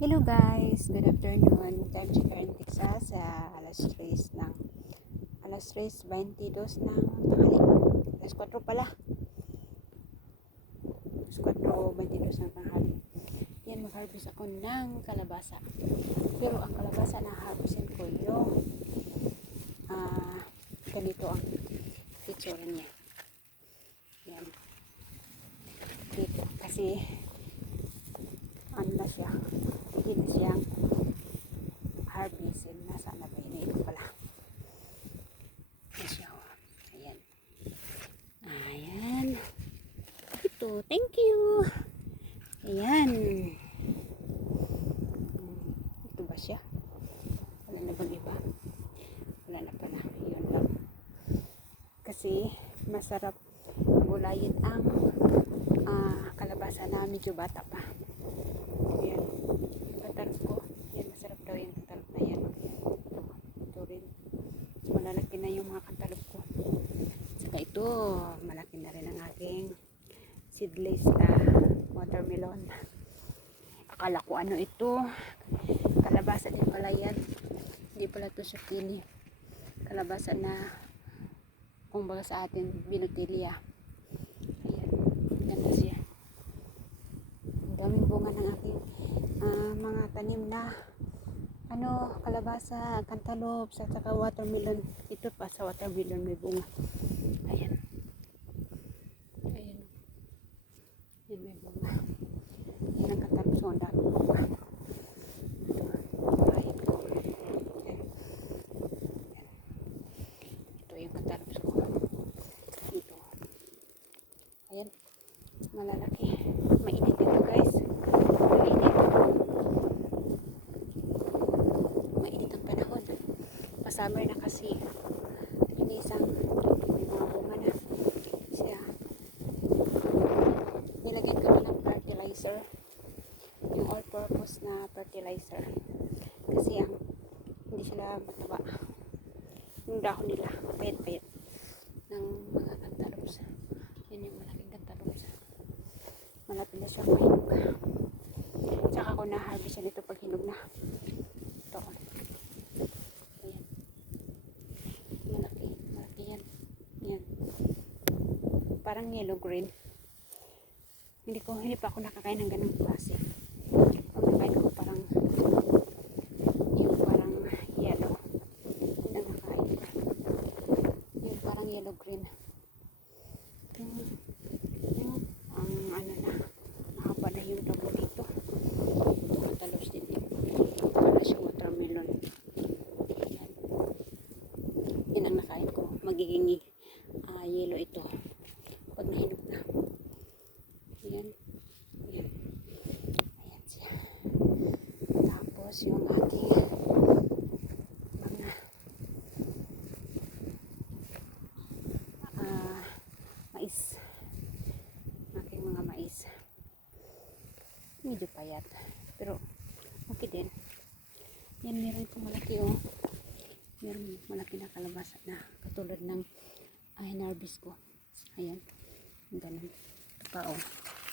Hello guys, good afternoon. Time check in Texas sa alas 3 ng alas 3.22 ng tanghali. Alas 4 pala. Alas 4.22 ng tanghali. Yan, mag-harvest ako ng kalabasa. Pero ang kalabasa na harvestin ko yung ah, ganito ang itsura niya. Yan. Dito. Kasi ano na siya, na siyang harvest. Yun, nasa na ba yun? Ito pala. Ayan. Ayan. Ito. Thank you. Ayan. Hmm, Ito ba siya? Wala na bang iba? Wala na pala. Yun lang. Kasi masarap gulayin ang ah, kalabasa na medyo bata pa. Yan. Katalog ko. Yan, masarap daw yung katalog na yan. Ito, ito rin. Malalaki na yung mga katalog ko. Saka ito, malaki na rin ang aking seedless na watermelon. Akala ko ano ito. Kalabasa din pala yan. Hindi pala ito zucchini. Kalabasa na kumbaga sa atin, binutilya. Ayan, ganda siya ang daming bunga ng aking ah, mga tanim na ano, kalabasa, cantaloupe, at saka watermelon. Ito pa sa watermelon may bunga. Ayan. Ayan. Ayan may bunga. Ayan ang cantaloupe. So, ang. Ayan. Ito yung cantaloupe ko. Ito. Ayan. Malalaki. Mainit ito guys. Mainit. Mainit ang panahon. Pa-summer na kasi. Linisang may mga bunga na. Siya. Nilagyan ko na ng fertilizer. Yung all-purpose na fertilizer. Kasi ang hindi sila mataba. Yung dahon nila. Payat-payat. Ng mga cantaloupes. Yan yung malaking cantaloupes malapit na siya mahinog tsaka ko na-harvest yan ito pag hinog na ito ayan malaki malaki yan yan parang yellow green. Hindi ko hindi pa ako nakakain ng ganung klase. Ang ko parang yung parang yellow. Ang nakain yung parang yellow green. Yung ano na na yung damo dito. Ito matalos din yun. Para siyang watermelon. Yan. Ang nakain ko. Magiging ah, yellow ito pag nahinog na yan yan ayan siya tapos yung aking mga ah mais. Aking mga mais. Medyo payat pero okay din. Yan meron itong malaki oh. Meron malaki na kalabasa na katulad ng ay ko ayan ganun. Ito pa oh.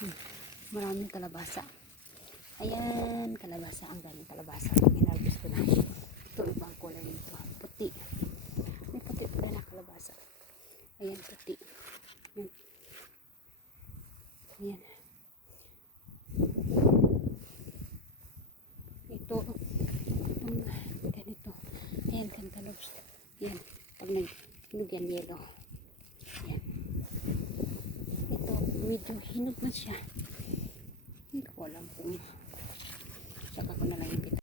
Hmm. maraming kalabasa ayan kalabasa ang daming kalabasa in-harvest ko na ito ibang kulay nito puti may puti pala na kalabasa ayan puti ayan Ayan. Ito, um, ganito. Ayan, cantaloupes. Ayan, pag nag-hinog yan, yellow. Ayan. Ito, medyo hinog na siya. Hindi ko alam kung saka ko na lang yung